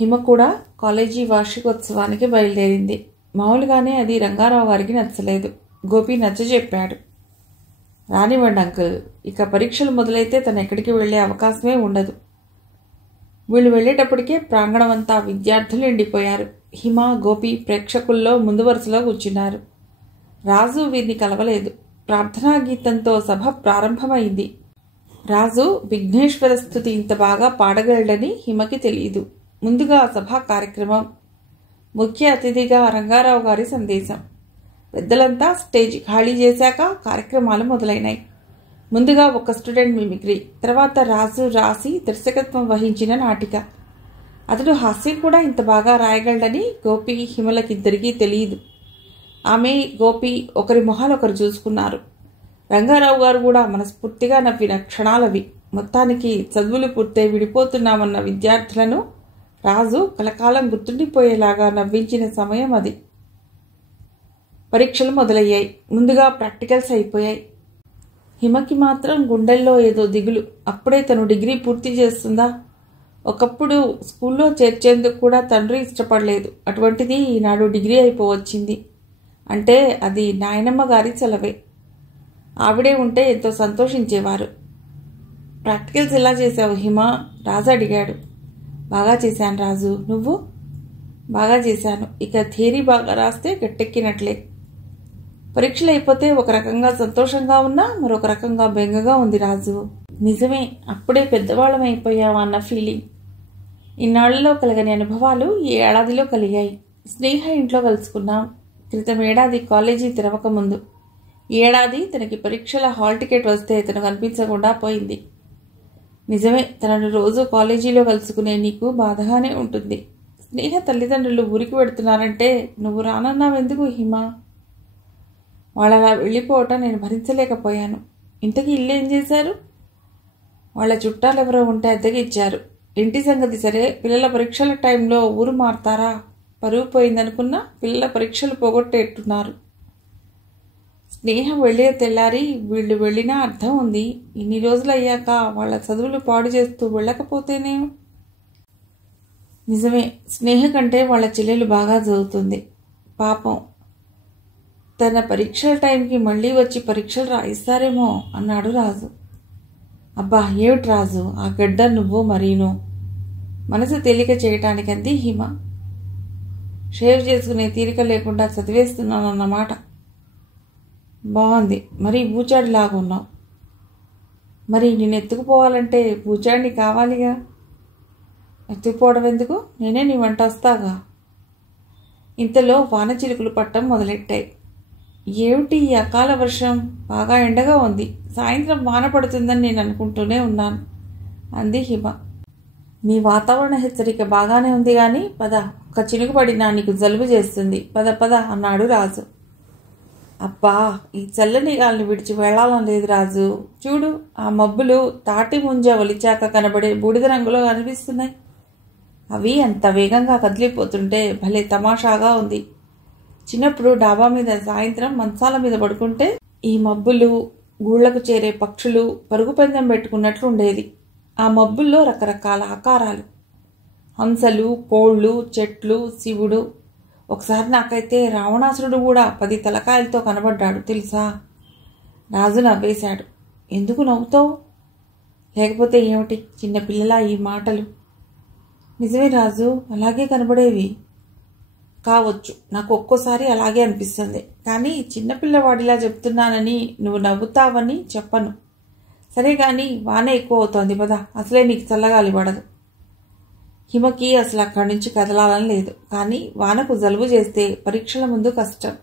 హిమ కూడా కాలేజీ వార్షికోత్సవానికి బయలుదేరింది. మామూలుగానే అది రంగారావు గారికి నచ్చలేదు. గోపి నచ్చజెప్పాడు. రానివ్వండి అంకుల్, ఇక పరీక్షలు మొదలైతే తను ఎక్కడికి వెళ్లే అవకాశమే ఉండదు. వీళ్ళు వెళ్లేటప్పటికే ప్రాంగణం అంతా విద్యార్థులు నిండిపోయారు. హిమ, గోపి ప్రేక్షకుల్లో ముందు వరుసలో కూర్చున్నారు. రాజు వీరిని కలవలేదు. ప్రార్థనా గీతంతో సభ ప్రారంభమైంది. రాజు విఘ్నేశ్వర స్తుతి ఇంత బాగా పాడగలడని హిమకి తెలియదు. ముందుగా సభా కార్యక్రమం. ముఖ్య అతిథిగా రంగారావు గారి సందేశం. పెద్దలంతా స్టేజ్ ఖాళీ చేశాక కార్యక్రమాలు మొదలైనాయి. ముందుగా ఒక స్టూడెంట్ మిమిక్రీ, తర్వాత రాజు రాసి దర్శకత్వం వహించిన నాటిక. అతడు హాస్యం కూడా ఇంత బాగా రాయగలడని గోపి, హిమలకిద్దరికీ తెలియదు. ఆమె, గోపి ఒకరి మొహాలు ఒకరు చూసుకున్నారు. రంగారావు గారు కూడా మనస్ఫూర్తిగా నవ్విన క్షణాలవి. మొత్తానికి చదువులు పూర్తయి విడిపోతున్నామన్న విద్యార్థులను రాజు కలకాలం గుర్తుండిపోయేలాగా నవ్వించిన సమయం అది. పరీక్షలు మొదలయ్యాయి. ముందుగా ప్రాక్టికల్స్ అయిపోయాయి. హిమకి మాత్రం గుండెల్లో ఏదో దిగులు. అప్పుడే తను డిగ్రీ పూర్తి చేస్తుందా? ఒకప్పుడు స్కూల్లో చేర్చేందుకు కూడా తండ్రి ఇష్టపడలేదు. అటువంటిది ఈనాడు డిగ్రీ అయిపోవచ్చింది అంటే అది నాయనమ్మ గారి చలవే. ఆవిడే ఉంటే ఎంతో సంతోషించేవారు. ప్రాక్టికల్స్ ఎలా చేశావు హిమ? రాజు అడిగాడు. బాగా చేశాను రాజు. నువ్వు? బాగా చేశాను. ఇక థియరీ బాగా రాస్తే గట్టెక్కినట్లే. పరీక్షలు అయిపోతే ఒక రకంగా సంతోషంగా ఉన్నా మరొక రకంగా బెంగగా ఉంది రాజు. నిజమే, అప్పుడే పెద్దవాళ్ళం అయిపోయావా అన్న ఫీలింగ్. ఇన్నాళ్లలో కలగని అనుభవాలు ఈ ఏడాదిలో కలిగాయి. స్నేహ ఇంట్లో కలుసుకున్నాం. క్రితం ఏడాది కాలేజీ తెరవకముందు. ఈ ఏడాది తనకి పరీక్షల హాల్ టికెట్ వస్తే తను కనిపించకుండా పోయింది. నిజమే, తనను రోజు కాలేజీలో కలుసుకునే నీకు బాధగానే ఉంటుంది. స్నేహ తల్లిదండ్రులు ఊరికి పెడుతున్నారంటే నువ్వు రానన్నావెందుకు హిమ? వాళ్ళలా వెళ్ళిపోవటం నేను భరించలేకపోయాను. ఇంతకీ ఇల్లు ఏం చేశారు? వాళ్ళ చుట్టాలు ఎవరో ఉంటే అద్దెకి ఇచ్చారు. ఇంటి సంగతి సరే, పిల్లల పరీక్షల టైంలో ఊరు మారుతారా? పరువు పోయిందనుకున్నా పిల్లల పరీక్షలు పోగొట్టేట్టున్నారు. స్నేహ వెళ్ళే తెల్లారి వీళ్ళు వెళ్ళినా అర్థం ఉంది. ఇన్ని రోజులు అయ్యాక వాళ్ళ చదువులు పాడు చేస్తూ వెళ్ళకపోతేనేం? నిజమే, స్నేహ కంటే వాళ్ళ చెల్లెలు బాగా చదువుతుంది. పాపం, తన పరీక్షల టైంకి మళ్ళీ వచ్చి పరీక్షలు రాయిస్తారేమో అన్నాడు రాజు. అబ్బా ఏమిటి రాజు, ఆ గడ్డ నువ్వు మరీను. మనసు తేలిక చేయటానికంది హిమ. షేవ్ చేసుకునే తీరిక లేకుండా చదివేస్తున్నానన్నమాట. బాగుంది, మరీ బూచాడిలాగున్నావు. మరి నేను ఎత్తుకుపోవాలంటే బూచాడిని కావాలిగా. ఎత్తుకుపోవడం ఎందుకు? నేనే నీ వంట వస్తాగా. ఇంతలో వాన చిలుకలు పట్టం మొదలెట్టాయి. ఏమిటి ఈ అకాల వర్షం? బాగా ఎండగా ఉంది. సాయంత్రం వాన పడుతుందని నేను అనుకుంటూనే ఉన్నాను అంది హిమ. నీ వాతావరణ హెచ్చరిక బాగానే ఉంది కానీ పద, ఒక్క చినుకు పడినా నీకు జలుబు చేస్తుంది. పద పద అన్నాడు రాజు. అబ్బా, ఈ చల్లని గాలిని విడిచి వెళ్లాలని లేదు రాజు. చూడు, ఆ మబ్బులు తాటి ముంజ ఒలిచాక కనబడే బూడిద రంగులో కనిపిస్తున్నాయి. అవి అంత వేగంగా కదిలిపోతుంటే భలే తమాషాగా ఉంది. చిన్నప్పుడు డాబా మీద సాయంత్రం మంచాల మీద పడుకుంటే ఈ మబ్బులు, గూళ్లకు చేరే పక్షులు పరుగు పందెం పెట్టుకున్నట్లు ఉండేది. ఆ మబ్బుల్లో రకరకాల ఆకారాలు, హంసలు, కోళ్లు, చెట్లు, శివుడు. ఒకసారి నాకైతే రావణాసురుడు కూడా 10 తలకాయలతో కనబడ్డాడు తెలుసా? రాజు నవ్వేశాడు. ఎందుకు నవ్వుతావు? లేకపోతే ఏమిటి చిన్నపిల్లలా ఈ మాటలు? నిజమే రాజు, అలాగే కనబడేవి. కావచ్చు, నాకు ఒక్కోసారి అలాగే అనిపిస్తుంది. కానీ చిన్నపిల్లవాడిలా చెప్తున్నానని నువ్వు నవ్వుతావని చెప్పను. సరే కానీ వాన ఎక్కువ అవుతోంది పద, అసలే నీకు చల్లగాలి పడదు. హిమకి అసలు అక్కడి నుంచి కదలాలని లేదు. కానీ వానకు జలుబు చేస్తే పరీక్షల ముందు కష్టం.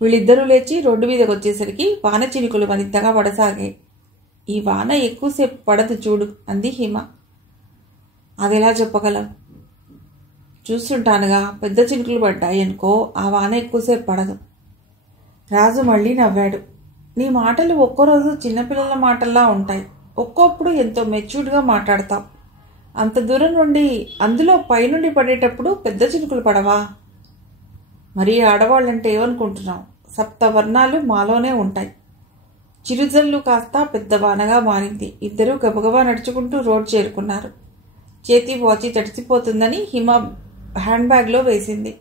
వీళ్ళిద్దరూ లేచి రోడ్డు మీదకి వచ్చేసరికి వాన చినుకులు మరింతగా పడసాగాయి. ఈ వాన ఎక్కువసేపు పడదు చూడు అంది హిమ. అదెలా చెప్పగలం? చూస్తుంటానుగా, పెద్ద చినుకులు పడ్డాయి అనుకో, ఆ వాన ఎక్కువసేపు పడదు. రాజు మళ్ళీ నవ్వాడు. నీ మాటలు ఒక్కో రోజు చిన్నపిల్లల మాటల్లా ఉంటాయి. ఒక్కోప్పుడు ఎంతో మెచ్యూర్డ్గా మాట్లాడతావు. అంత దూరం నుండి, అందులో పైనుండి పడేటప్పుడు పెద్ద చినుకులు పడవా? మరి ఆడవాళ్ళంటే ఏమనుకుంటున్నావు? 7 వర్ణాలు మాలోనే ఉంటాయి. చిరుజల్లు కాస్త పెద్ద వానగా మారింది. ఇద్దరూ గబగబా నడుచుకుంటూ రోడ్ చేరుకున్నారు. చేతి వాచి తడిసిపోతుందని హిమ హ్యాండ్ బ్యాగ్లో వేసింది.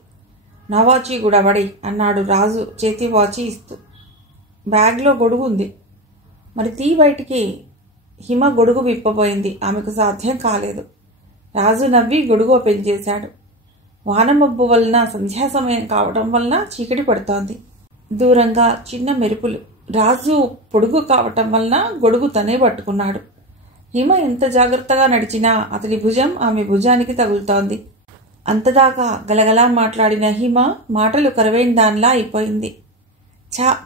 నా వాచి కూడా వడి అన్నాడు రాజు చేతి వాచి ఇస్తూ. బ్యాగ్లో గొడుగు ఉంది. మరి తీ బయటికి. హిమ గొడుగు విప్పబోయింది. ఆమెకు సాధ్యం కాలేదు. రాజు నవ్వి గొడుగు ఓపెన్ చేశాడు. వానమబ్బు వలన సంధ్యా సమయం కావడం వలన చీకటి పడుతోంది. దూరంగా చిన్న మెరుపులు. రాజు పొడుగు కావటం వలన గొడుగు తనే పట్టుకున్నాడు. హిమ ఎంత జాగ్రత్తగా నడిచినా అతడి భుజం ఆమె భుజానికి తగులుతోంది. అంతదాకా గలగలా మాట్లాడిన హిమ మాటలు కరువైన దానిలా అయిపోయింది.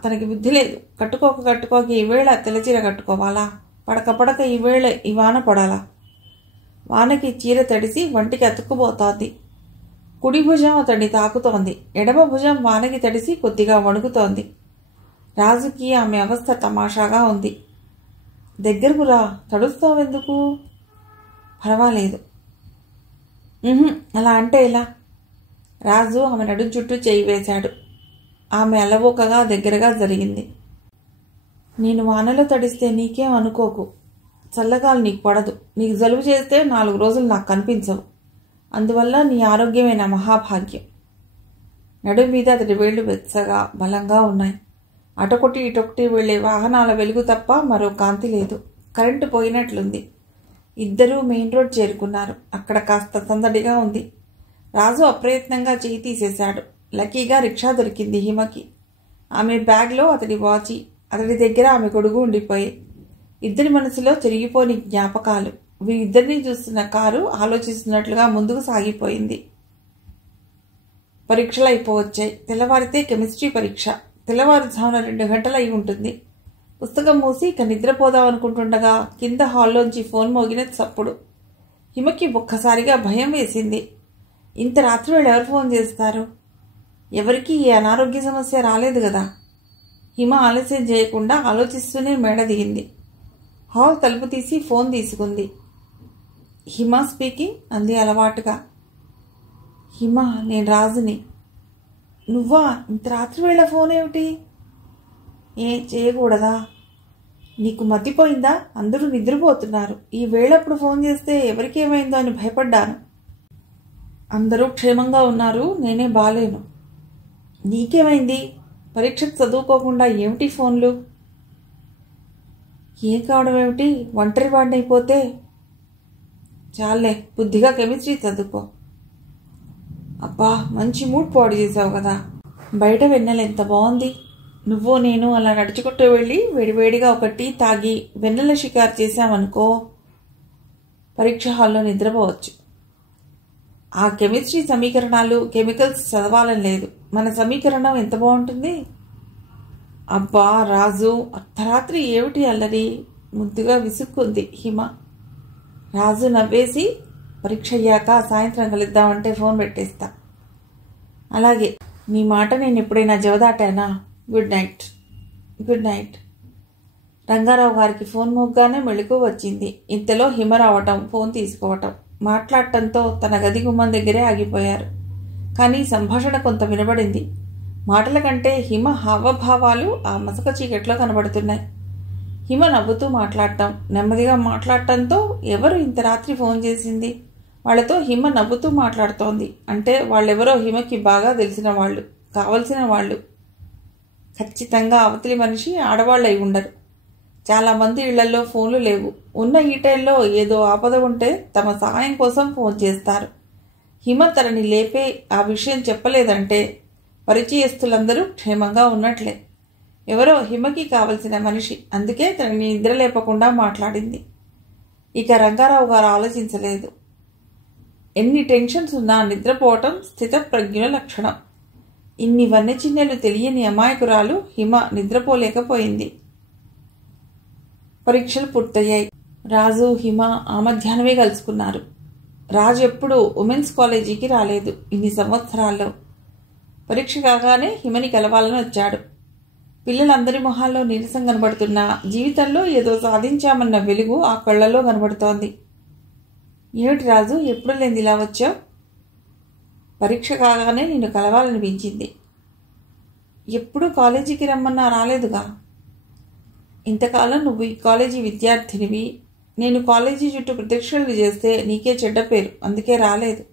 తనకి బుద్ధి లేదు. కట్టుకోక ఈవేళ తెల్లచీర కట్టుకోవాలా? పడక ఈవేళ ఈ వాన పడాలా? వానకి చీర తడిసి వంటికి అతుక్కుపోతోంది. కుడి భుజం అతడిని తాకుతోంది. ఎడమ భుజం వానకి తడిసి కొద్దిగా వణుకుతోంది. రాజుకి ఆమె అవస్థ తమాషాగా ఉంది. దగ్గరకు రా, తడుస్తావెందుకు? పర్వాలేదు. అలా అంటే ఎలా? రాజు ఆమె నడు చుట్టూ చేయి వేశాడు. ఆమె అలవోకగా దగ్గరగా జరిగింది. నేను వానలో తడిస్తే నీకేం అనుకోకు. చల్లగాలు నీకు పడదు. నీకు జలుబు చేస్తే 4 రోజులు నాకు కనిపించవు. అందువల్ల నీ ఆరోగ్యమే నా మహాభాగ్యం. నడుం మీద అతడి వేళ్లు వెచ్చగా బలంగా ఉన్నాయి. అటొకటి ఇటొకటి వెళ్లే వాహనాల వెలుగు తప్ప మరో కాంతి లేదు. కరెంటు పోయినట్లుంది. ఇద్దరూ మెయిన్ రోడ్ చేరుకున్నారు. అక్కడ కాస్త సందడిగా ఉంది. రాజు అప్రయత్నంగా చేయి తీసేశాడు. లక్కీగా రిక్షా దొరికింది హిమకి. ఆమె బ్యాగ్లో అతడి వాచి, అతడి దగ్గర ఆమె గొడుగు ఉండిపోయి ఇద్దరి మనసులో తిరిగిపోని జ్ఞాపకాలు. వీరిద్దరినీ చూస్తున్న కారు ఆలోచిస్తున్నట్లుగా ముందుకు సాగిపోయింది. పరీక్షలు అయిపోవచ్చాయి. తెల్లవారితే కెమిస్ట్రీ పరీక్ష. తెల్లవారుజామున 2 గంటలు అయి ఉంటుంది. పుస్తకం మూసి ఇక నిద్రపోదామనుకుంటుండగా కింద హాల్లోంచి ఫోన్ మోగిన చప్పుడు. హిమకి ఒక్కసారిగా భయం వేసింది. ఇంత రాత్రి వేళ ఎవరు ఫోన్ చేస్తారు? ఎవరికి ఈ అనారోగ్య సమస్య రాలేదు కదా. హిమ ఆలస్యం చేయకుండా ఆలోచిస్తూనే మేడ దిగింది. హాల్ తలుపు తీసి ఫోన్ తీసుకుంది. హిమ స్పీకింగ్ అంది అలవాటుగా. హిమ, నేను రాజుని. నువ్వా? ఇంత రాత్రి వేళ ఫోన్ ఏమిటి? ఏం చేయకూడదా? నీకు మతిపోయిందా? అందరూ నిద్రపోతున్నారు. ఈ వేళప్పుడు ఫోన్ చేస్తే ఎవరికేమైందో అని భయపడ్డాను. అందరూ క్షేమంగా ఉన్నారు. నేనే బాలేను. నీకేమైంది? పరీక్షకు చదువుకోకుండా ఏమిటి ఫోన్లు? ఏం కావడం ఏమిటి? ఒంటరి వాడినైపోతే చాలే, బుద్ధిగా కెమిస్ట్రీ చదువుకో. అబ్బా, మంచి మూడ్ పాడు చేసావు కదా. బయట వెన్నెల ఎంత బాగుంది. నువ్వు నేను అలా నడుచుకుంటూ వెళ్ళి వేడివేడిగా ఒక టీ తాగి వెన్నెల షికారు చేశామనుకో, పరీక్ష హాల్లో నిద్రపోవచ్చు. ఆ కెమిస్ట్రీ సమీకరణాలు, కెమికల్స్ చదవాలని లేదు. మన సమీకరణం ఎంత బాగుంటుంది. అబ్బా రాజు, అర్ధరాత్రి ఏమిటి అల్లరి? ముద్దుగా విసుక్కుంది హిమ. రాజు నవ్వేసి, పరీక్ష అయ్యాక సాయంత్రం కలుద్దామంటే ఫోన్ పెట్టేస్తా. అలాగే, నీ మాట నేను ఎప్పుడైనా జవదాటానా? Good night. Good night. Rangarao గారికి ఫోన్ మోగ్గానే మెళుకు వచ్చింది. ఇంతలో హిమ రావటం, ఫోన్ తీసుకోవటం, మాట్లాడటంతో తన గది గుమ్మం దగ్గరే ఆగిపోయారు. కానీ సంభాషణ కొంత వినబడింది. మాటల కంటే హిమ హావభావాలు ఆ మసక చీకట్లో కనబడుతున్నాయి. హిమ నవ్వుతూ మాట్లాడటం, నెమ్మదిగా మాట్లాడటంతో ఎవరు ఇంత రాత్రి ఫోన్ చేసింది? వాళ్లతో హిమ నవ్వుతూ మాట్లాడుతోంది. అంటే వాళ్ళెవరో హిమకి బాగా తెలిసిన వాళ్ళు, కావలసిన వాళ్ళు. ఖచ్చితంగా అవతలి మనిషి ఆడవాళ్ళు అయి ఉండరు. చాలామంది ఇళ్లలో ఫోన్లు లేవు. ఉన్న ఈ టైంలో ఏదో ఆపద ఉంటే తమ సహాయం కోసం ఫోన్ చేస్తారు. హిమ తనని లేపే ఆ విషయం చెప్పలేదంటే పరిచయస్తులందరూ క్షేమంగా ఉన్నట్లే. ఎవరో హిమకి కావలసిన మనిషి. అందుకే తనని నిద్రలేపకుండా మాట్లాడింది. ఇక రంగారావు గారు ఆలోచించలేదు. ఎన్ని టెన్షన్స్ ఉన్నా నిద్రపోవటం స్థితప్రజ్ఞుల లక్షణం. ఇన్ని వన్నెచిన్నెలు తెలియని అమాయకురాలు హిమ నిద్రపోలేకపోయింది. పరీక్షలు పూర్తయ్యాయి. రాజు, హిమ ఆ మధ్యాహ్నమే కలుసుకున్నారు. రాజు ఎప్పుడు ఉమెన్స్ కాలేజీకి రాలేదు ఇన్ని సంవత్సరాల్లో. పరీక్ష కాగానే హిమని కలవాలని వచ్చాడు. పిల్లలందరి మొహాల్లో నీరసం కనబడుతున్నా జీవితంలో ఏదో సాధించామన్న వెలుగు ఆ కళ్లలో కనబడుతోంది. ఏమిటి రాజు, ఎప్పుడు లేని ఇలా వచ్చావు? పరీక్ష కాగానే నిన్ను కలవాలనిపించింది. ఎప్పుడు కాలేజీకి రమ్మన్నా రాలేదుగా. ఇంతకాలం నువ్వు ఈ కాలేజీ విద్యార్థినివి, నేను కాలేజీ చుట్టూ ప్రదక్షిణలు చేస్తే నీకే చెడ్డ పేరు, అందుకే రాలేదు.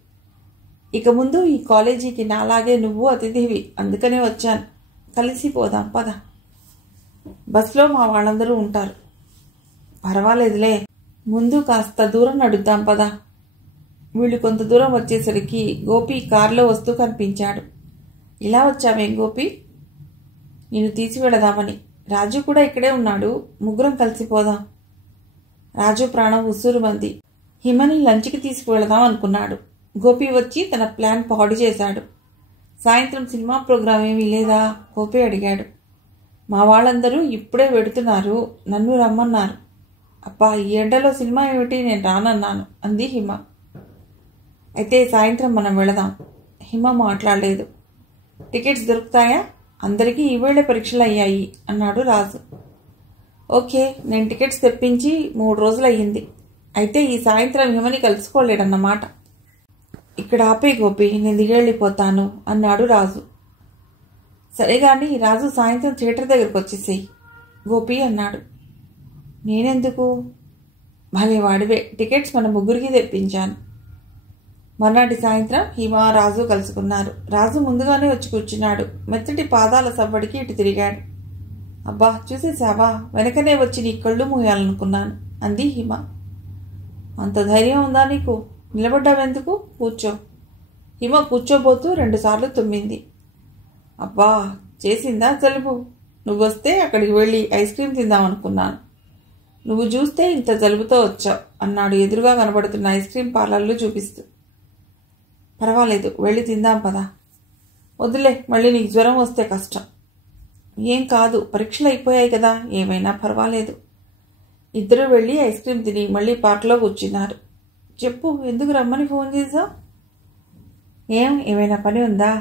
ఇక ముందు ఈ కాలేజీకి నాలాగే నువ్వు అతిథివి, అందుకనే వచ్చాను. కలిసిపోదాం పద. బస్లో మా వాళ్ళందరూ ఉంటారు. పర్వాలేదులే, ముందు కాస్త దూరం నడుద్దాం పద. వీళ్ళు కొంత దూరం వచ్చేసరికి గోపి కారులో వస్తూ కనిపించాడు. ఇలా వచ్చావేం గోపి? నేను తీసివెళదామని. రాజు కూడా ఇక్కడే ఉన్నాడు, ముగ్గురం కలిసిపోదాం. రాజు ప్రాణం ఉస్సురుమంది. హిమని లంచ్కి తీసుకువెళదాం అనుకున్నాడు. గోపి వచ్చి తన ప్లాన్ పాడు చేశాడు. సాయంత్రం సినిమా ప్రోగ్రాం ఏమీ లేదా? గోపి అడిగాడు. మా వాళ్ళందరూ ఇప్పుడే వెడుతున్నారు, నన్ను రమ్మన్నారు. అబ్బా, ఈ ఎండలో సినిమా ఏమిటి, నేను రానన్నాను అంది హిమ. అయితే సాయంత్రం మనం వెళదాం. హిమ మాట్లాడలేదు. టికెట్స్ దొరుకుతాయా? అందరికీ ఈవేళ పరీక్షలు అయ్యాయి అన్నాడు రాజు. ఓకే, నేను టికెట్స్ తెప్పించి 3 రోజులు అయ్యింది. అయితే ఈ సాయంత్రం హిమని కలుసుకోలేడన్నమాట. ఇక్కడ ఆపే గోపి, నేను దిగెళ్ళిపోతాను అన్నాడు రాజు. సరే గాని రాజు, సాయంత్రం థియేటర్ దగ్గరకు వచ్చేసేయి గోపి అన్నాడు. నేనెందుకు? భలే వాడివే, టికెట్స్ మన ముగ్గురికి తెప్పించాను. మర్నాటి సాయంత్రం హిమ రాజు కలుసుకున్నారు. రాజు ముందుగానే వచ్చి కూర్చున్నాడు. మెత్తటి పాదాల సవ్వడికి ఇటు తిరిగాడు. అబ్బా, చూసేసావా, వెనకనే వచ్చి నీ కళ్ళు మూయాలనుకున్నాను అంది హిమ. అంత ధైర్యం ఉందా నీకు? నిలబడ్డావెందుకు? కూర్చో. హిమ కూర్చోబోతూ 2 సార్లు తుమ్మింది. అబ్బా, చేసిందా జలుబు? నువ్వొస్తే అక్కడికి వెళ్ళి ఐస్ క్రీమ్ తిందామనుకున్నాను. నువ్వు చూస్తే ఇంత జలుబుతో వచ్చావు అన్నాడు ఎదురుగా కనబడుతున్న ఐస్ క్రీమ్ పార్లర్లు చూపిస్తూ. పర్వాలేదు, వెళ్ళి తిందాం పదా. వద్దులే, మళ్ళీ నీకు జ్వరం వస్తే కష్టం. ఏం కాదు, పరీక్షలు అయిపోయాయి కదా, ఏమైనా పర్వాలేదు. ఇద్దరూ వెళ్ళి ఐస్ క్రీమ్ తిని మళ్ళీ పార్క్లో కూర్చున్నారు. చెప్పు, ఎందుకు రమ్మని ఫోన్ చేశావు? ఏమైనా పని ఉందా?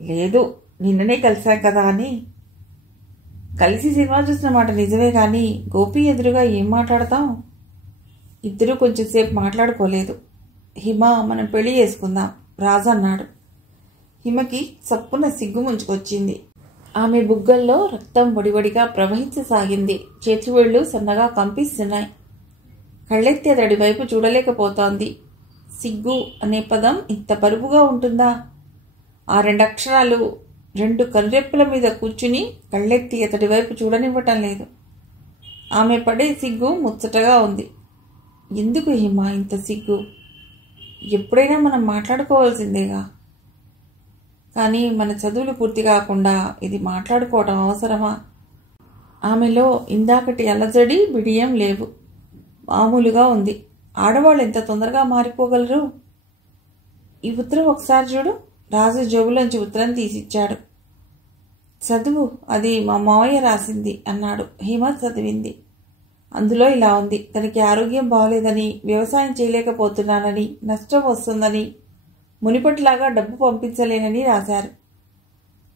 లేదు, నిన్ననే కలిసా కదా అని. కలిసి సినిమా చూసిన మాట నిజమే కానీ గోపి ఎదురుగా ఏం మాట్లాడతాం? ఇద్దరూ కొంచెంసేపు మాట్లాడుకోలేదు. హిమ, మనం పెళ్లి చేసుకుందాం రాజు అన్నాడు. హిమకి సప్పున సిగ్గు ముంచుకొచ్చింది. ఆమె బుగ్గల్లో రక్తం వడివడిగా ప్రవహించసాగింది. చేతివేళ్లు సన్నగా కంపిస్తున్నాయి. కళ్ళెత్తి అతడి వైపు చూడలేకపోతోంది. సిగ్గు అనే పదం ఇంత బరువుగా ఉంటుందా? ఆ 2 అక్షరాలు 2 కనురెప్పుల మీద కూర్చుని కళ్ళెత్తి అతడి వైపు చూడనివ్వటం లేదు. ఆమె పడే సిగ్గు ముచ్చటగా ఉంది. ఎందుకు హిమ ఇంత సిగ్గు? ఎప్పుడైనా మనం మాట్లాడుకోవాల్సిందేగా. కానీ మన చదువులు పూర్తి కాకుండా ఇది మాట్లాడుకోవడం అవసరమా? ఆమెలో ఇందాకటి అలజడి బిడియం లేవు. మామూలుగా ఉంది. ఆడవాళ్ళు ఎంత తొందరగా మారిపోగలరు? ఈ ఉత్తరం ఒకసారి చూడు. రాజు జేబులోంచి ఉత్తరం తీసిచ్చాడు. చదువు, అది మా మావయ్య రాసింది అన్నాడు. హిమ చదివింది. అందులో ఇలా ఉంది. తనకి ఆరోగ్యం బాగోలేదని, వ్యవసాయం చేయలేకపోతున్నానని, నష్టం వస్తుందని, మునిపటిలాగా డబ్బు పంపించలేనని రాశారు.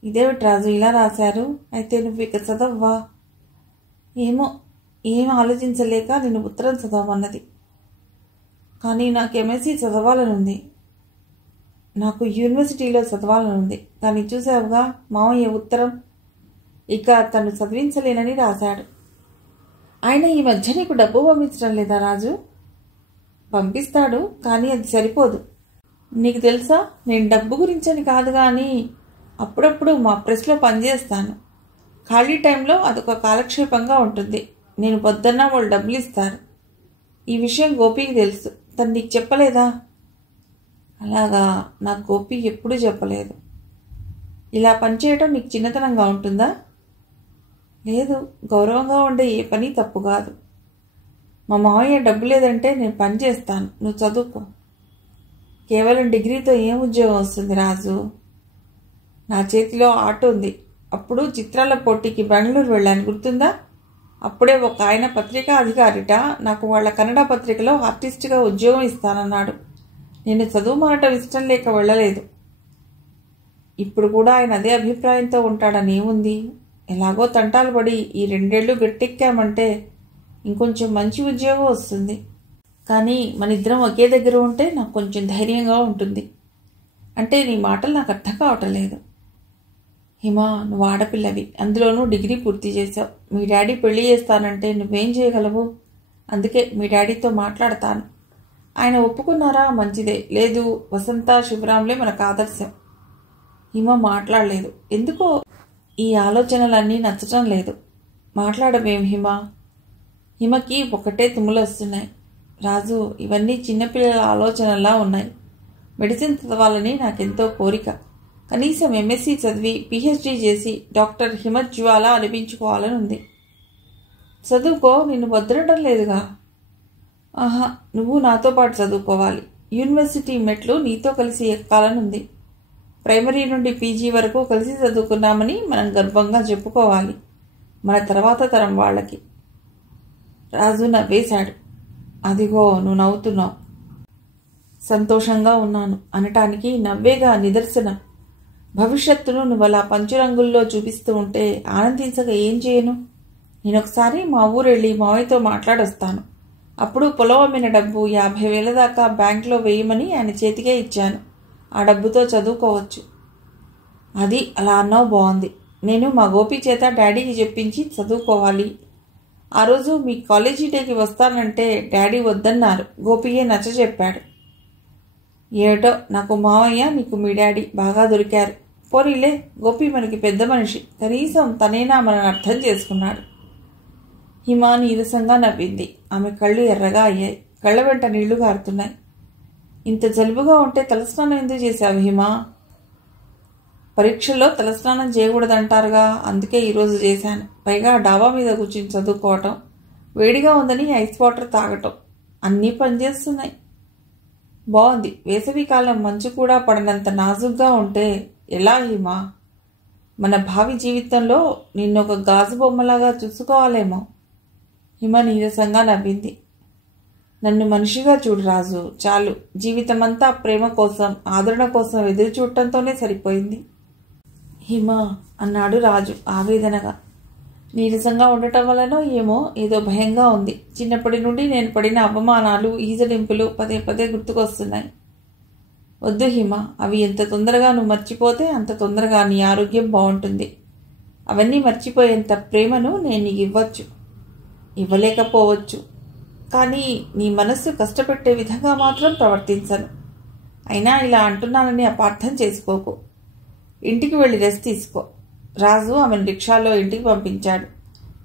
ఇదేమిటి రాజు ఇలా రాశారు? అయితే నువ్వు ఇక చదవ్వా? ఏమో, ఏం ఆలోచించలేక నేను ఉత్తరం చదవమన్నది. కానీ నాకు ఎంఎస్సీ చదవాలనుంది. నాకు యూనివర్సిటీలో చదవాలనుంది. కానీ చూసావుగా మావయ్య ఉత్తరం. ఇక తను చదివించలేనని రాశాడు. ఆయన ఈ మధ్య నీకు డబ్బు పంపించడం లేదా రాజు? పంపిస్తాడు, కానీ అది సరిపోదు. నీకు తెలుసా, నేను డబ్బు గురించని కాదు కానీ అప్పుడప్పుడు మా ప్రెస్లో పనిచేస్తాను. ఖాళీ టైంలో అదొక కాలక్షేపంగా ఉంటుంది. నేను పొద్దున్న వాళ్ళు డబ్బులు ఇస్తారు. ఈ విషయం గోపికి తెలుసు. తను నీకు చెప్పలేదా? అలాగా, నాకు గోపి ఎప్పుడూ చెప్పలేదు. ఇలా పనిచేయటం నీకు చిన్నతనంగా ఉంటుందా? లేదు, గౌరవంగా ఉండే ఏ పని తప్పు కాదు. మా మావయ్య డబ్బు లేదంటే నేను పని చేస్తాను, నువ్వు చదువుకో. కేవలం డిగ్రీతో ఏం ఉద్యోగం వస్తుంది రాజు? నా చేతిలో ఆటో ఉంది. అప్పుడు చిత్రాల పోటీకి బెంగళూరు వెళ్ళాను, గుర్తుందా? అప్పుడే ఒక ఆయన పత్రికా అధికారిట నాకు వాళ్ళ కన్నడ పత్రికలో ఆర్టిస్ట్గా ఉద్యోగం ఇస్తానన్నాడు. నేను చదువు మానటం ఇష్టం లేక వెళ్ళలేదు. ఇప్పుడు కూడా ఆయన అదే అభిప్రాయంతో ఉంటాడని ఏముంది? ఎలాగో తంటాలు పడి ఈ 2 ఏళ్ళు గట్టెక్కామంటే ఇంకొంచెం మంచి ఉద్యోగం వస్తుంది. కానీ మన ఇద్దరం ఒకే దగ్గర ఉంటే నాకు కొంచెం ధైర్యంగా ఉంటుంది. అంటే నీ మాటలు నాకు అర్థం కావటం లేదు. హిమ, నువ్వు ఆడపిల్లవి, అందులోనూ డిగ్రీ పూర్తి చేశావు. మీ డాడీ పెళ్లి చేస్తానంటే నువ్వేం చేయగలవు అందుకే మీ డాడీతో మాట్లాడతాను. ఆయన ఒప్పుకున్నారా? మంచిదే. లేదు, వసంత శివరాంలే మనకు ఆదర్శం. హిమ మాట్లాడలేదు. ఎందుకో ఈ ఆలోచనలన్నీ నచ్చటం లేదు. మాట్లాడమేం హిమ? హిమకి ఒకటే తుమ్ములు వస్తున్నాయి. రాజు, ఇవన్నీ చిన్నపిల్లల ఆలోచనలా ఉన్నాయి. మెడిసిన్ చదవాలని నాకెంతో కోరిక. కనీసం ఎంఎస్సీ చదివి పిహెచ్డీ చేసి డాక్టర్ హిమత్ జ్వాల అనిపించుకోవాలని ఉంది. చదువుకో, నిన్ను వద్దనటం లేదుగా. ఆహా, నువ్వు నాతో పాటు చదువుకోవాలి. యూనివర్సిటీ మెట్లు నీతో కలిసి ఎక్కాలని ఉంది. ప్రైమరీ నుండి పీజీ వరకు కలిసి చదువుకున్నామని మనం గర్వంగా చెప్పుకోవాలి మన తర్వాత తరం వాళ్ళకి. రాజు నవ్వేశాడు. అదిగో నువ్వు నవ్వుతున్నావు. సంతోషంగా ఉన్నాను అనటానికి నవ్వేగా నిదర్శనం. భవిష్యత్తును నువ్వలా పంచురంగుల్లో చూపిస్తూ ఉంటే ఆనందించక ఏం చేయను? నేనొకసారి మా ఊరెళ్ళి మావయ్యతో మాట్లాడొస్తాను. అప్పుడు పొలం అమ్మిన డబ్బు 50,000 దాకా బ్యాంకులో వేయమని ఆయన చేతికే ఇచ్చాను. ఆ డబ్బుతో చదువుకోవచ్చు. అది అలా అన్నావు, బాగుంది. నేను మా గోపి చేత డాడీకి చెప్పించి చదువుకోవాలి. ఆ రోజు మీ కాలేజీ డేకి వస్తానంటే డాడీ వద్దన్నారు. గోపియే నచ్చ చెప్పాడు. ఏమిటో, నాకు మావయ్య, నీకు మీ డాడీ బాగా దొరికారు. పోనీలే, గోపి మనకి పెద్ద మనిషి. కనీసం తనేనా మనని అర్థం చేసుకున్నాడు. హిమ నీరసంగా నవ్వింది. ఆమె కళ్ళు ఎర్రగా అయ్యాయి. కళ్ళ వెంట నీళ్లు గారుతున్నాయి. ఇంత జలుబుగా ఉంటే తలస్నానం ఎందుకు చేశావు హిమ? పరీక్షల్లో తలస్నానం చేయకూడదంటారుగా, అందుకే ఈరోజు చేశాను. పైగా డాబా మీద కూర్చుని చదువుకోవటం, వేడిగా ఉందని ఐస్ వాటర్ తాగటం అన్నీ పనిచేస్తున్నాయి. బాగుంది. వేసవికాలం మంచు కూడా పడనంత నాజుగ్గా ఉంటే ఎలా హిమ? మన భావి జీవితంలో నిన్నొక గాజు బొమ్మలాగా చూసుకోవాలేమో. హిమ నీరసంగా నవ్వింది. నన్ను మనిషిగా చూడు రాజు, చాలు. జీవితమంతా ప్రేమ కోసం, ఆదరణ కోసం ఎదురు చూడటంతోనే సరిపోయింది. హిమ అన్నాడు రాజు ఆవేదనగా. నీరసంగా ఉండటం వలనో ఏమో ఏదో భయంగా ఉంది. చిన్నప్పటి నుండి నేను పడిన అవమానాలు, ఈజడింపులు పదే పదే గుర్తుకొస్తున్నాయి. వద్దు హిమ, అవి ఎంత తొందరగా నువ్వు మర్చిపోతే అంత తొందరగా నీ ఆరోగ్యం బాగుంటుంది. అవన్నీ మర్చిపోయేంత ప్రేమను నేను నీకు ఇవ్వచ్చు. ఇవ్వలేకపోవచ్చు, కానీ నీ మనస్సు కష్టపెట్టే విధంగా మాత్రం ప్రవర్తించను. అయినా ఇలా అంటున్నానని అపార్థం చేసుకోకు. ఇంటికి వెళ్ళి రెస్ట్ తీసుకో. రాజు ఆమెను రిక్షాలో ఇంటికి పంపించాడు.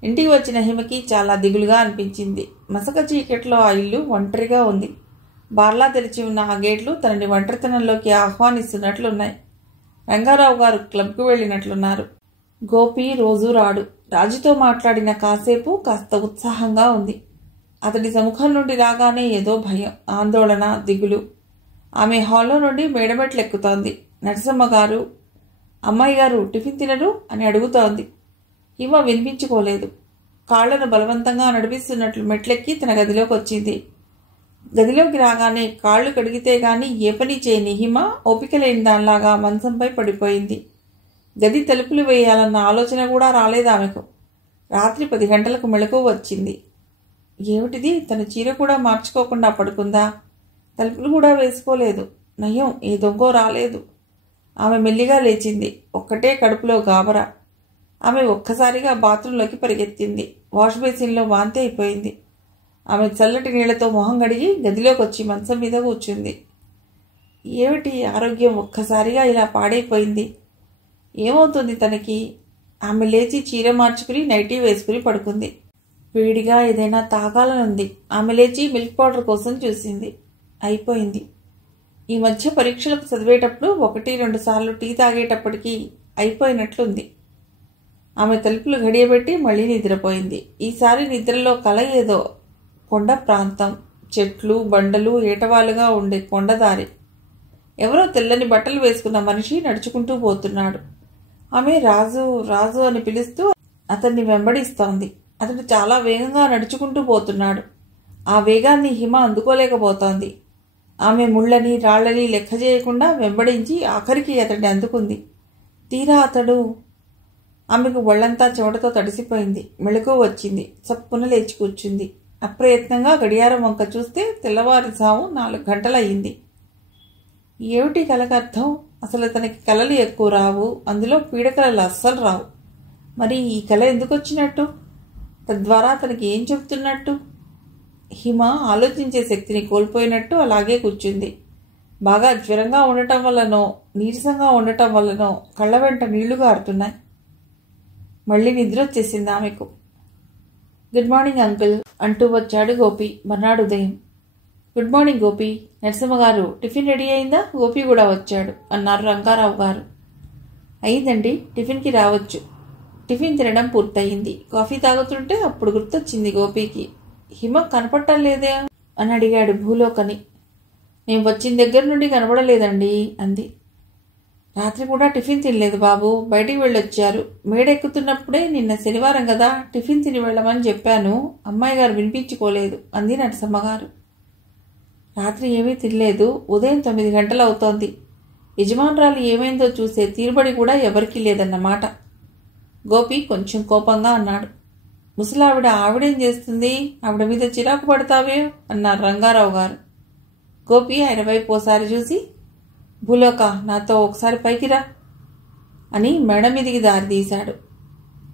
ఇంటికి వచ్చిన హిమకి చాలా దిగులుగా అనిపించింది. మసక చీకట్లో ఆ ఇల్లు ఒంటరిగా ఉంది. బార్లా తెరిచి ఉన్న ఆ గేట్లు తనని ఒంటరితనంలోకి ఆహ్వానిస్తున్నట్లున్నాయి. రంగారావు గారు క్లబ్కు వెళ్ళినట్లున్నారు. గోపి రోజూ రాడు. రాజుతో మాట్లాడిన కాసేపు కాస్త ఉత్సాహంగా ఉంది. అతడి సముఖం నుండి రాగానే ఏదో భయం, ఆందోళన, దిగులు. ఆమె హాల్లో నుండి మేడమెట్లు ఎక్కుతోంది. నరసమ్మ గారు, అమ్మాయి గారు టిఫిన్ తినరు అని అడుగుతోంది. హిమ వినిపించుకోలేదు. కాళ్లను బలవంతంగా నడిపిస్తున్నట్లు మెట్లెక్కి తన గదిలోకి వచ్చింది. గదిలోకి రాగానే కాళ్లు కడిగితే గాని ఏ పని చేయని హిమ ఓపిక లేని దానిలాగా మంచంపై పడిపోయింది. గది తలుపులు వేయాలన్న ఆలోచన కూడా రాలేదు ఆమెకు. రాత్రి 10 గంటలకు మెళకువ వచ్చింది. ఏమిటిది, తన చీర కూడా మార్చుకోకుండా పడుకుందా? తలుపులు కూడా వేసుకోలేదు. నయం, ఏ దొంగో రాలేదు. ఆమె మెల్లిగా లేచింది. ఒక్కటే కడుపులో గాబరా. ఆమె ఒక్కసారిగా బాత్రూంలోకి పరిగెత్తింది. వాష్ బేసిన్లో వాంతి అయిపోయింది. ఆమె చల్లటి నీళ్లతో మొహం కడిగి గదిలోకి వచ్చి మంచం మీద కూర్చుంది. ఏమిటి ఆరోగ్యం ఒక్కసారిగా ఇలా పాడైపోయింది? ఏమవుతుంది తనకి? ఆమె లేచి చీర మార్చుకుని నైటీ వేసుకుని పడుకుంది. వేడిగా ఏదైనా తాగాలనుంది. ఆమె లేచి మిల్క్ పౌడర్ కోసం చూసింది. అయిపోయింది. ఈ మధ్య పరీక్షలకు చదివేటప్పుడు 1-2 సార్లు టీ తాగేటప్పటికీ అయిపోయినట్లుంది. ఆమె తలుపులు గడియబెట్టి మళ్లీ నిద్రపోయింది. ఈసారి నిద్రలో కల ఏదో. కొండ ప్రాంతం, చెట్లు, బండలు, ఏటవాలుగా ఉండే కొండదారి. ఎవరో తెల్లని బట్టలు వేసుకున్న మనిషి నడుచుకుంటూ పోతున్నాడు. ఆమె రాజు రాజు అని పిలుస్తూ అతన్ని వెంబడిస్తోంది. అతడు చాలా వేగంగా నడుచుకుంటూ పోతున్నాడు. ఆ వేగాన్ని హిమ అందుకోలేకపోతోంది. ఆమె ముళ్ళని, రాళ్లని లెక్క చేయకుండా వెంబడించి ఆఖరికి అతడిని అందుకుంది. తీరా అతడు ఆమెకు ఒళ్లంతా చెమటతో తడిసిపోయింది. మెళకువ వచ్చింది. చప్పున లేచి కూర్చుంది. అప్రయత్నంగా గడియారం వంక చూస్తే తెల్లవారుజాము 4 గంటలయ్యింది. ఏమిటి కలకర్థం? అసలు తనకి కలలు ఎక్కువ రావు. అందులో పీడకలలు అస్సలు రావు. మరి ఈ కల ఎందుకు వచ్చినట్టు? తద్వారా తనకి ఏం చెబుతున్నట్టు? హిమ ఆలోచించే శక్తిని కోల్పోయినట్టు అలాగే కూర్చుంది. బాగా జ్వరంగా ఉండటం వల్లనో నీరసంగా ఉండటం వల్లనో కళ్ళ వెంట నీళ్లు గారుతున్నాయి. మళ్ళీ నిద్ర వచ్చేసింది ఆమెకు. గుడ్ మార్నింగ్ అంకుల్ అంటూ వచ్చాడు గోపి మర్నాడు ఉదయం. Good morning Gopi. నరసింహగారు టిఫిన్ రెడీ అయిందా? గోపి కూడా వచ్చాడు అన్నారు రంగారావు గారు. అయిందండి, టిఫిన్కి రావచ్చు. టిఫిన్ తినడం పూర్తయింది. కాఫీ తాగుతుంటే అప్పుడు గుర్తొచ్చింది గోపికి. హిమ కనపడటం లేదే అని అడిగాడు భూలోకని. మేము వచ్చిన దగ్గర నుండి కనబడలేదండి అంది. రాత్రి కూడా టిఫిన్ తినలేదు బాబు, బయటికి వెళ్ళొచ్చారు. మేడెక్కుతున్నప్పుడే నిన్న శనివారం కదా టిఫిన్ తిని వెళ్ళమని చెప్పాను, అమ్మాయి గారు వినిపించుకోలేదు అంది నరసమ్మగారు. రాత్రి ఏమీ తినలేదు. ఉదయం 9 గంటలు అవుతోంది. యజమానురాలు ఏమైందో చూసే తీరుబడి కూడా ఎవరికీ లేదన్నమాట. గోపి కొంచెం కోపంగా అన్నాడు. ఆవిడేం చేస్తుంది? ఆవిడ మీద చిరాకు పడతావే అన్నారు రంగారావు గారు. గోపి ఆయన వైపు ఓసారి చూసి, భూలోక నాతో ఒకసారి పైకి రా అని మేడ మీదికి దారి తీశాడు.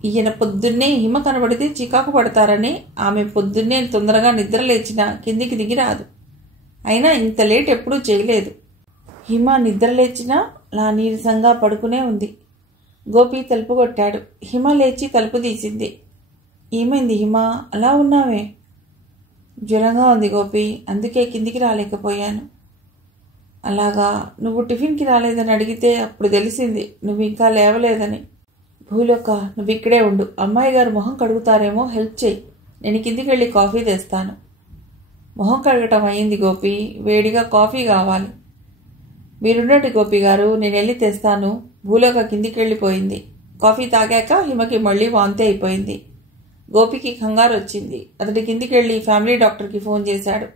ఈయన పొద్దున్నే హిమ కనబడితే చికాకు పడతారని ఆమె పొద్దున్నే తొందరగా నిద్ర లేచినా కిందికి దిగి రాదు. అయినా ఇంత లేట్ ఎప్పుడూ చేయలేదు. హిమ నిద్ర లేచినా నా నీరసంగా పడుకునే ఉంది. గోపి తలుపు కొట్టాడు. హిమ లేచి తలుపు తీసింది. ఏమైంది హిమ, అలా ఉన్నావే? జ్వరంగా ఉంది గోపి, అందుకే కిందికి రాలేకపోయాను. అలాగా, నువ్వు టిఫిన్కి రాలేదని అడిగితే అప్పుడు తెలిసింది నువ్వు ఇంకా లేవలేదని. భూలోక నువ్వు ఇక్కడే ఉండు, అమ్మాయి గారు మొహం కడుగుతారేమో, హెల్ప్ చేయి, నేను కిందికి వెళ్ళి కాఫీ తెస్తాను. మొహం కడగటం అయ్యింది గోపి, వేడిగా కాఫీ కావాలి. మీరుండండి గోపి గారు, నేను వెళ్ళి తెస్తాను. భూలోక కిందికి వెళ్ళిపోయింది. కాఫీ తాగాక హిమకి మళ్ళీ వాంతి అయిపోయింది. గోపికి కంగారు వచ్చింది. అతడి కిందికి వెళ్ళి ఫ్యామిలీ డాక్టర్కి ఫోన్ చేశాడు.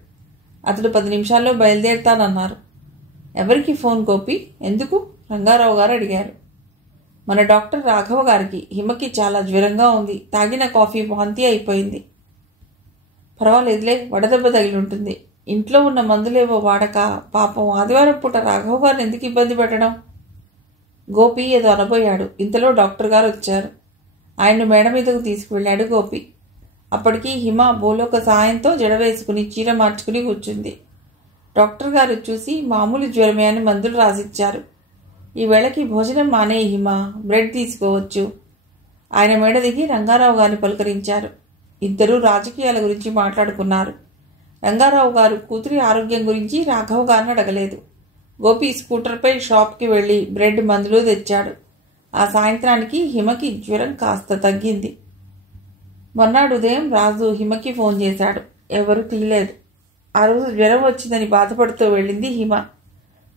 అతడు 10 నిమిషాల్లో బయలుదేరుతానన్నారు. ఎవరికి ఫోన్ గోపి, ఎందుకు? రంగారావు గారు అడిగారు. మన డాక్టర్ రాఘవ గారికి. హిమకి చాలా జ్వరంగా ఉంది, తాగిన కాఫీ వాంతి అయిపోయింది. పర్వాలేదులే, వడదెబ్బ తగిలింటుంది. ఇంట్లో ఉన్న మందులేవో వాడక పాపం ఆదివారం పూట రాఘవ గారిని ఎందుకు ఇబ్బంది పెట్టడం? గోపి ఏదో అనబోయాడు. ఇంతలో డాక్టర్ గారు వచ్చారు. ఆయన్ను మేడ మీదకు తీసుకువెళ్ళాడు గోపి. అప్పటికి హిమ భూలోక సాయంతో జడ వేసుకుని చీర మార్చుకుని కూర్చుంది. డాక్టర్ గారు చూసి మామూలు జ్వరమే అని మందులు రాసిచ్చారు. ఈ వేళకి భోజనం మానే హిమ, బ్రెడ్ తీసుకోవచ్చు. ఆయన మేడ దిగి రంగారావు గారిని పలుకరించారు. ఇద్దరూ రాజకీయాల గురించి మాట్లాడుకున్నారు. రంగారావు గారు కూతురి ఆరోగ్యం గురించి రాఘవ్ గారిని అడగలేదు. గోపి స్కూటర్పై షాప్కి వెళ్ళి బ్రెడ్ మందులు తెచ్చాడు. ఆ సాయంత్రానికి హిమకి జ్వరం కాస్త తగ్గింది. మొన్నాడు ఉదయం రాజు హిమకి ఫోన్ చేశాడు. ఎవరూ తీయలేదు. ఆ రోజు జ్వరం వచ్చిందని బాధపడుతూ వెళ్ళింది హిమ.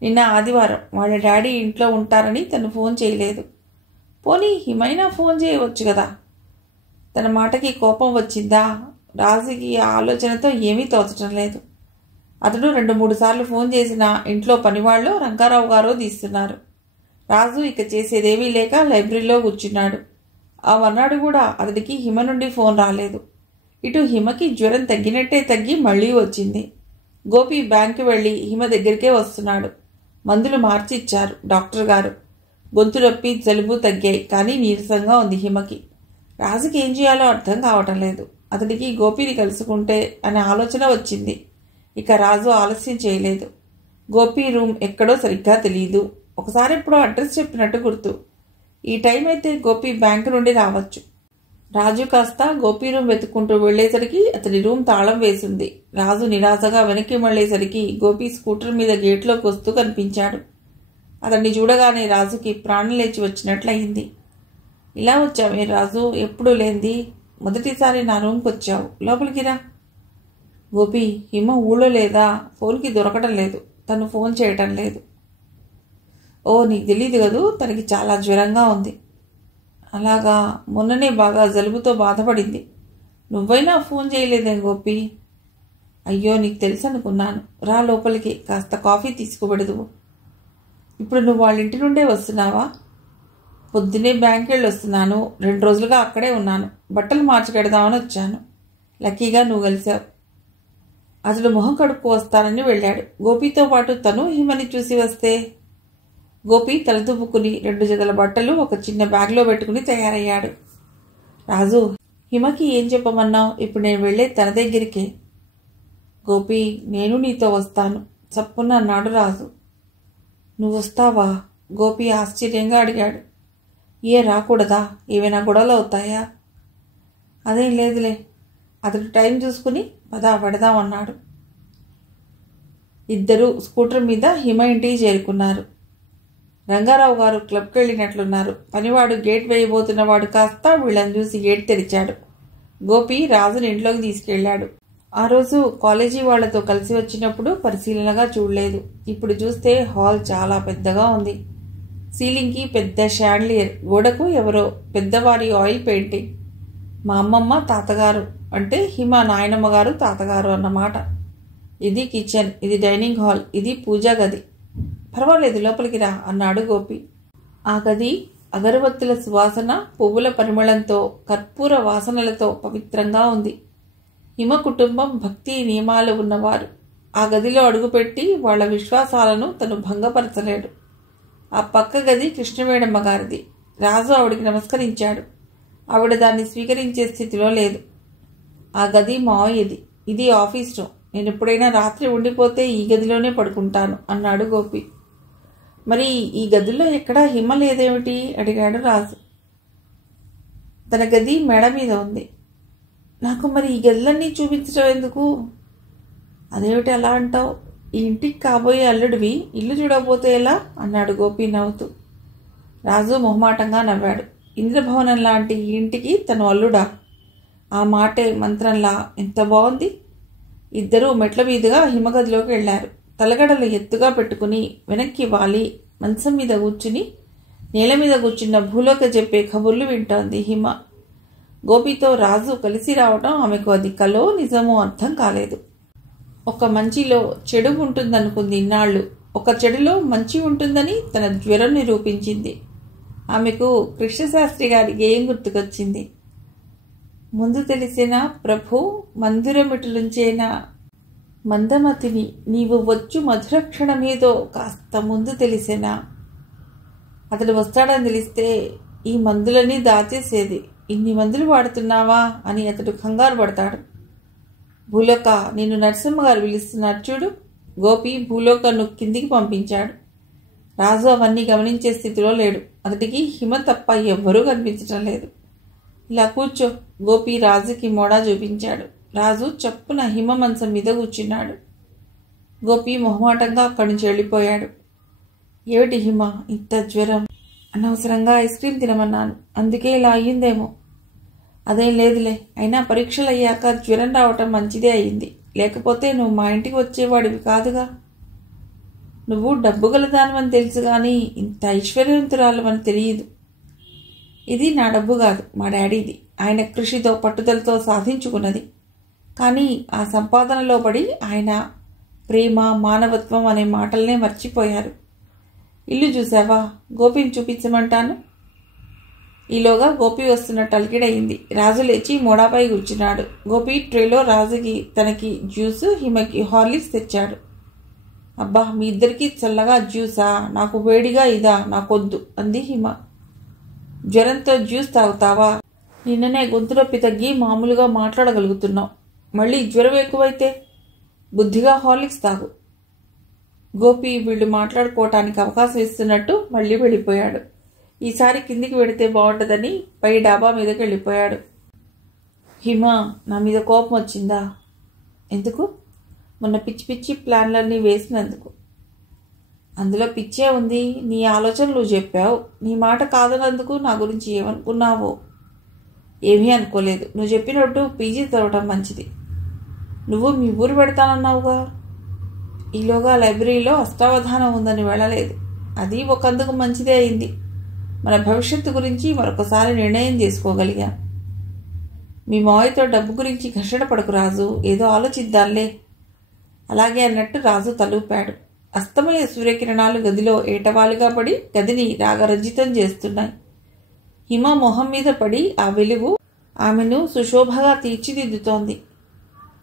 నిన్న ఆదివారం, వాళ్ళ డాడీ ఇంట్లో ఉంటారని తను ఫోన్ చేయలేదు. పోనీ హిమైనా ఫోన్ చేయవచ్చు కదా. తన మాటకి కోపం వచ్చిందా? రాజుకి ఆ ఆలోచనతో ఏమీ తోచటం లేదు. అతడు 2-3 సార్లు ఫోన్ చేసినా ఇంట్లో పనివాళ్ళు రంగారావు గారు తీస్తున్నారు. రాజు ఇక చేసేదేమీ లేక లైబ్రరీలో కూర్చున్నాడు. ఆ మర్నాడు కూడా అతడికి హిమ నుండి ఫోన్ రాలేదు. ఇటు హిమకి జ్వరం తగ్గినట్టే తగ్గి మళ్లీ వచ్చింది. గోపి బ్యాంకు వెళ్లి హిమ దగ్గరికే వస్తున్నాడు. మందులు మార్చి ఇచ్చారు డాక్టర్ గారు. గొంతు నొప్పి, జలుబు తగ్గాయి, కానీ నీరసంగా ఉంది హిమకి. రాజుకి ఏం చేయాలో అర్థం కావటం లేదు. అతడికి గోపిని కలుసుకుంటే అనే ఆలోచన వచ్చింది. ఇక రాజు ఆలస్యం చేయలేదు. గోపి రూమ్ ఎక్కడో సరిగ్గా తెలియదు. ఒకసారి ఎప్పుడో అడ్రస్ చెప్పినట్టు గుర్తు. ఈ టైం అయితే గోపి బ్యాంకు నుండి రావచ్చు. రాజు కాస్త గోపి రూమ్ వెతుక్కుంటూ వెళ్లేసరికి అతడి రూమ్ తాళం వేసింది. రాజు నిరాశగా వెనక్కి మళ్లేసరికి గోపి స్కూటర్ మీద గేట్లోకి వస్తూ కనిపించాడు. అతన్ని చూడగానే రాజుకి ప్రాణం లేచి వచ్చినట్లయింది. ఇలా వచ్చావే రాజు, ఎప్పుడూ లేంది, మొదటిసారి నా రూమ్కి వచ్చావు, లోపలికి రా. గోపి, హిమ ఊళ్ళో లేదా? ఫోన్కి దొరకటం లేదు, తను ఫోన్ చేయటం లేదు. ఓ, నీకు తెలీదు కదూ, తనకి చాలా జ్వరంగా ఉంది. అలాగా, మొన్ననే బాగా జలుబుతో బాధపడింది. నువ్వైనా ఫోన్ చేయలేదేం గోపి? అయ్యో, నీకు తెలుసు అనుకున్నాను. రా లోపలికి, కాస్త కాఫీ తీసుకుపెడదువు. ఇప్పుడు నువ్వు వాళ్ళ ఇంటి నుండే వస్తున్నావా? పొద్దున్నే బ్యాంక్ వెళ్ళి వస్తున్నాను. 2 రోజులుగా అక్కడే ఉన్నాను. బట్టలు మార్చికెడదామని వచ్చాను. లక్కీగా నువ్వు కలిసావు. అతడు మొహం కడుక్కు వస్తానని వెళ్ళాడు. గోపితో పాటు తను హిమని చూసి వస్తే గోపి తలదువ్వుకుని 2 జతల బట్టలు ఒక చిన్న బ్యాగ్లో పెట్టుకుని తయారయ్యాడు. రాజు, హిమకి ఏం చెప్పమన్నావు? ఇప్పుడు నేను వెళ్ళే తన దగ్గరికే. గోపి, నేను నీతో వస్తాను చప్పున అన్నాడు రాజు. నువ్వు వస్తావా? గోపి ఆశ్చర్యంగా అడిగాడు. ఏ రాకూడదా? ఏమైనా గొడవలు అవుతాయా? అదేం లేదులే. అతడు టైం చూసుకుని పదా పెడదామన్నాడు. ఇద్దరూ స్కూటర్ మీద హిమ ఇంటికి చేరుకున్నారు. రంగారావు గారు క్లబ్కి వెళ్ళినట్లున్నారు. పనివాడు గేట్ వేయబోతున్నవాడు కాస్త వీళ్ళని చూసి గేట్ తెరిచాడు. గోపి రాజుని ఇంట్లోకి తీసుకెళ్లాడు. ఆ రోజు కాలేజీ వాళ్లతో కలిసి వచ్చినప్పుడు పరిశీలనగా చూడలేదు. ఇప్పుడు చూస్తే హాల్ చాలా పెద్దగా ఉంది. సీలింగ్కి పెద్ద షాండ్లియర్, గోడకు ఎవరో పెద్దవారి ఆయిల్ పెయింటింగ్. మా అమ్మమ్మ తాతగారు అంటే హిమ నాయనమ్మ గారు తాతగారు అన్నమాట. ఇది కిచెన్, ఇది డైనింగ్ హాల్, ఇది పూజా గది. పర్వాలేదు, లోపలికి రా అన్నాడు గోపి. ఆ గది అగరబత్తుల సువాసన, పువ్వుల పరిమళంతో, కర్పూర వాసనలతో పవిత్రంగా ఉంది. హిమ కుటుంబం భక్తి నియమాలు ఉన్నవారు. ఆ గదిలో అడుగుపెట్టి వాళ్ల విశ్వాసాలను తను భంగపరచలేడు. ఆ పక్క గది కృష్ణవేణమ్మ గారిది. రాజు ఆవిడికి నమస్కరించాడు. ఆవిడ దాన్ని స్వీకరించే స్థితిలో లేదు. ఆ గది మావయ్యది, ఇది ఆఫీస్ రూమ్. నేను ఎప్పుడైనా రాత్రి ఉండిపోతే ఈ గదిలోనే పడుకుంటాను అన్నాడు గోపి. మరి ఈ గదిలో ఎక్కడా హిమ లేదేమిటి అడిగాడు రాజు. తన గది మేడ మీద ఉంది. నాకు మరి ఈ గదులన్నీ చూపించడం ఎందుకు? అదేమిటి అలా అంటావు? ఈ ఇంటికి కాబోయే అల్లుడివి, ఇల్లు చూడకపోతే ఎలా అన్నాడు గోపి నవ్వుతూ. రాజు మొహమాటంగా నవ్వాడు. ఇంద్రభవనం లాంటి ఈ ఇంటికి తను అల్లుడా? ఆ మాటే మంత్రంలా ఎంత బాగుంది. ఇద్దరూ మెట్ల మీదుగా హిమగదిలోకి వెళ్లారు. తలగడలు ఎత్తుగా పెట్టుకుని వెనక్కి వాలి మంచం మీద కూర్చుని నేల మీద కూర్చున్న భూలోక చెప్పే కబుర్లు వింటోంది హిమ. గోపితో రాజు కలిసి రావటం ఆమెకు అది కలో నిజమో అర్థం కాలేదు. ఒక మంచిలో చెడు ఉంటుందనుకుంది ఇన్నాళ్లు. ఒక చెడులో మంచి ఉంటుందని తన జ్వరం నిరూపించింది. ఆమెకు కృష్ణశాస్త్రి గారి గేయం గుర్తుకొచ్చింది. ముందు తెలిసిన ప్రభు మందిరమిటులుంచేనా మందమతిని, నీవు వచ్చు మధుర క్షణమేదో కాస్త ముందు తెలిసేనా. అతడు వస్తాడని తెలిస్తే ఈ మందులన్నీ దాచేసేది. ఇన్ని మందులు వాడుతున్నావా అని అతడు కంగారు పడతాడు. భూలోక, నిన్ను నరసింహ గారు పిలుస్తున్నారు చూడు. గోపి భూలోకను కిందికి పంపించాడు. రాజు అవన్నీ గమనించే స్థితిలో లేడు. అతడికి హిమ తప్ప ఎవ్వరూ కనిపించటం లేదు. ఇలా కూర్చో. గోపి రాజుకి మోడా చూపించాడు. రాజు చప్పున హిమ మంచం మీద కూర్చున్నాడు. గోపి మొహమాటంగా అక్కడి నుంచి వెళ్ళిపోయాడు. ఏమిటి హిమ, ఇంత జ్వరం? అనవసరంగా ఐస్ క్రీమ్ తినమన్నాను, అందుకే ఇలా అయ్యిందేమో. అదేం లేదులే. అయినా పరీక్షలు అయ్యాక జ్వరం రావటం మంచిదే అయ్యింది. లేకపోతే నువ్వు మా ఇంటికి వచ్చేవాడివి కాదుగా. నువ్వు డబ్బు గలదానివని తెలుసు కానీ ఇంత ఐశ్వర్యవంతురాలవని తెలియదు. ఇది నా డబ్బు కాదు, మా డాడీది. ఆయన కృషితో పట్టుదలతో సాధించుకున్నది. కానీ ఆ సంపాదనలో పడి ఆయన ప్రేమ, మానవత్వం అనే మాటలనే మర్చిపోయారు. ఇల్లు చూసావా? గోపిని చూపించమంటాను. ఈలోగా గోపి వస్తున్నట్టు అలికిడయింది. రాజు లేచి మోడాపై కూర్చున్నాడు. గోపి ట్రేలో రాజుకి తనకి జ్యూసు, హిమకి హార్లిక్స్ తెచ్చాడు. అబ్బా, మీ ఇద్దరికి చల్లగా జ్యూసా? నాకు వేడిగా ఇదా? నాకొద్దు అంది హిమ. జ్వరంతో జ్యూస్ తాగుతావా? నిన్ననే గొంతు నొప్పి తగ్గి మామూలుగా మాట్లాడగలుగుతున్నావు. మళ్ళీ జ్వరం ఎక్కువైతే బుద్ధిగా హార్లిక్స్ తాగు. గోపి వీళ్ళు మాట్లాడుకోవటానికి అవకాశం ఇస్తున్నట్టు మళ్ళీ వెళ్ళిపోయాడు. ఈసారి కిందికి వెడితే బాగుంటుందని పై డాబా మీదకి వెళ్ళిపోయాడు. హిమ, నా మీద కోపం వచ్చిందా? ఎందుకు? మొన్న పిచ్చి పిచ్చి ప్లాన్లన్నీ వేసినందుకు. అందులో పిచ్చే ఉంది. నీ ఆలోచనలు నువ్వు చెప్పావు. నీ మాట కాదన్నందుకు నా గురించి ఏమనుకున్నావో? ఏమీ అనుకోలేదు. నువ్వు చెప్పినట్టు పీజీ చదవటం మంచిది. నువ్వు మీ ఊరు పెడతానన్నావుగా. ఈలోగా లైబ్రరీలో అష్టావధానం ఉందని వెళ్ళలేదు. అది ఒకందుకు మంచిదే అయింది. మన భవిష్యత్తు గురించి మరొకసారి నిర్ణయం చేసుకోగలిగా. మీ మావయ్యతో డబ్బు గురించి ఘర్షణ పడకు రాజు, ఏదో ఆలోచిద్దాంలే. అలాగే అన్నట్టు రాజు తలూపాడు. అస్తమయ సూర్యకిరణాలు గదిలో ఏటవాలుగా పడి గదిని రాగరంజితం చేస్తున్నాయి. హిమ మొహం మీద పడి ఆ వెలుగు ఆమెను సుశోభగా తీర్చిదిద్దుతోంది.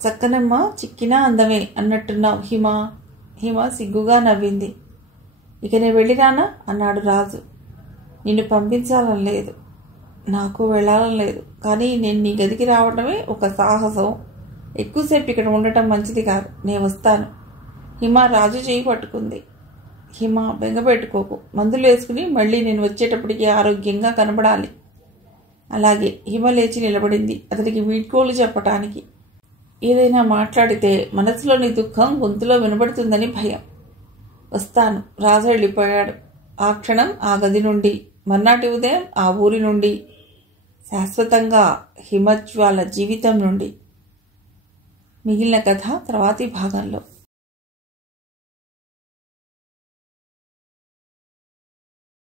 చక్కనమ్మ, చిక్కినా అందమే అన్నట్టున్నావు హిమ. హిమ సిగ్గుగా నవ్వింది. ఇక నేను వెళ్ళిరానా అన్నాడు రాజు. నిన్ను పంపించాలని లేదు, నాకు వెళ్ళాలని లేదు. కానీ నేను నీ గదికి రావడమే ఒక సాహసం. ఎక్కువసేపు ఇక్కడ ఉండటం మంచిది కాదు. నేను వస్తాను. హిమ రాజు చేయి పట్టుకుంది. హిమ, బెంగపెట్టుకోకు. మందులు వేసుకుని మళ్ళీ నేను వచ్చేటప్పటికి ఆరోగ్యంగా కనబడాలి. అలాగే. హిమ లేచి నిలబడింది, అతనికి వీడ్కోలు చెప్పటానికి. ఏదైనా మాట్లాడితే మనసులోని దుఃఖం గొంతులో వినబడుతుందని భయం. వస్తాను. రాజు వెళ్ళిపోయాడు. ఆ క్షణం ఆ గది నుండి, మర్నాటి ఉదయం ఆ ఊరి నుండి, శాశ్వతంగా హిమజ్వాల జీవితం నుండి. మిగిలిన కథ తర్వాతి భాగంలో.